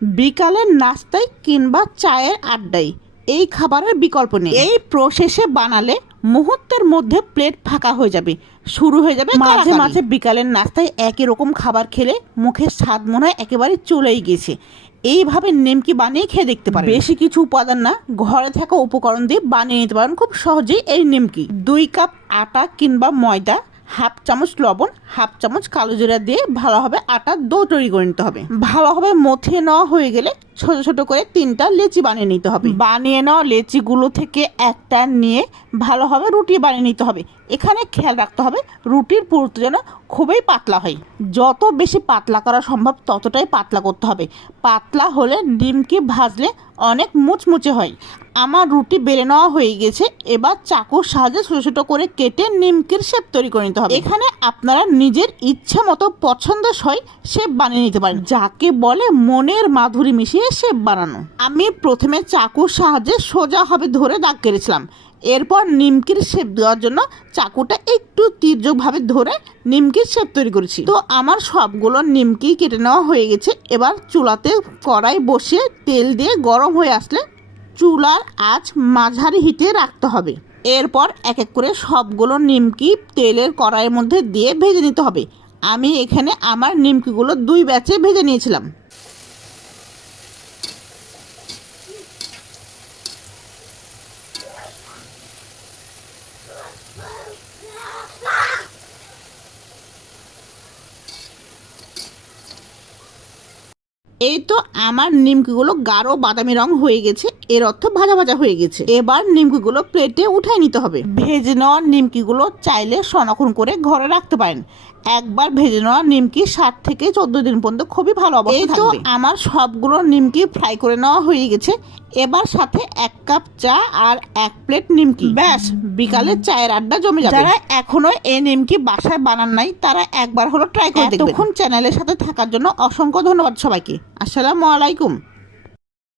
বিকালের নাস্তায় কিংবা চায়ের আড্ডায় এই খাবারের বিকল্প নেই। এই প্রসেসে বানালে মুহূর্তের মধ্যে প্লেট ফাঁকা হয়ে যাবে, শুরু হয়ে যাবে মাঝে মাঝে বিকালের নাস্তায় একই রকম খাবার খেলে মুখের স্বাদ মনে হয় একেবারে চলেই গেছে। এইভাবে নিমকি বানিয়ে খেয়ে দেখতে পারেন। বেশি কিছু উপাদান না, ঘরে থাকা উপকরণ দিয়ে বানিয়ে নিতে পারেন খুব সহজেই এই নিমকি। 2 কাপ আটা কিংবা ময়দা, হাফ চামচ লবণ, হাফ চামচ কালো জিরা দিয়ে ভালোভাবে আটার ডো তৈরি করে নিতে হবে। ভালোভাবে মথিয়ে নেওয়া হয়ে গেলে ছোট ছোট করে 3টা লেচি বানিয়ে নিতে হবে। বানিয়ে নেওয়া লেচিগুলো থেকে একটা নিয়ে ভালোভাবে রুটি বানিয়ে নিতে হবে। এখানে খেয়াল রাখতে হবে রুটির পুরুত্ব যেন খুবই পাতলা হয়। যত বেশি পাতলা করা সম্ভব ততটাই পাতলা করতে হবে। পাতলা হলে নিমকি ভাজলে অনেক মুচমুচে হয়। আমার রুটি বেলে নেওয়া হয়ে গেছে। এবার চাকুর সাহায্যে ছোটো ছোটো করে কেটে নিমকির শেপ তৈরি করে নিতে হবে। এখানে আপনারা নিজের ইচ্ছা মতো পছন্দসই শেপ বানিয়ে নিতে পারেন, যাকে বলে মনের মাধুরী মিশিয়ে শেপ বানানো। আমি প্রথমে চাকুর সাহায্যে সোজাভাবে ধরে দাগ কেটেছিলাম। এরপর নিমকির শেপ দেওয়ার জন্য চাকুটা একটু তির্যকভাবে ধরে নিমকির শেপ তৈরি করেছি। তো আমার সবগুলো নিমকি কেটে নেওয়া হয়ে গেছে। এবার চুলাতে কড়াই বসিয়ে তেল দিয়ে গরম হয়ে আসলে চুলার আঁচ মাঝারি হিটে রাখতে হবে। এরপর এক এক করে সবগুলো নিমকি তেলের কড়াইয়ের মধ্যে দিয়ে ভেজে নিতে হবে। আমি এখানে আমার নিমকিগুলো 2 ব্যাচে ভেজে নিয়েছিলাম। এই তো আমার নিমকিগুলো গাঢ় বাদামি রং হয়ে গেছে, এর অর্থ ভাজা ভাজা হয়ে গেছে। এবার নিমকিগুলো প্লেটে উঠাই নিতে হবে। ভেজে নেওয়া নিমকিগুলো চাইলে সংরক্ষণ করে ঘরে রাখতে পারেন। একবার ভেজে নেওয়া নিমকি 7 থেকে 14 দিন পর্যন্ত খুবই ভালো অবস্থায় থাকবে। এই তো আমার সবগুলো নিমকি ফ্রাই করে নেওয়া হয়ে গেছে। এবার সাথে 1 কাপ চা আর 1 প্লেট নিমকি, ব্যাস বিকালে চায়ের আড্ডা জমে যাবে। যারা এখনো এই নিমকি বাসায় বানান নাই তারা একবার হলো ট্রাই করে দেখবেন। এতক্ষণ চ্যানেলের সাথে থাকার জন্য অসংখ্য ধন্যবাদ সবাইকে। আসসালামু আলাইকুম।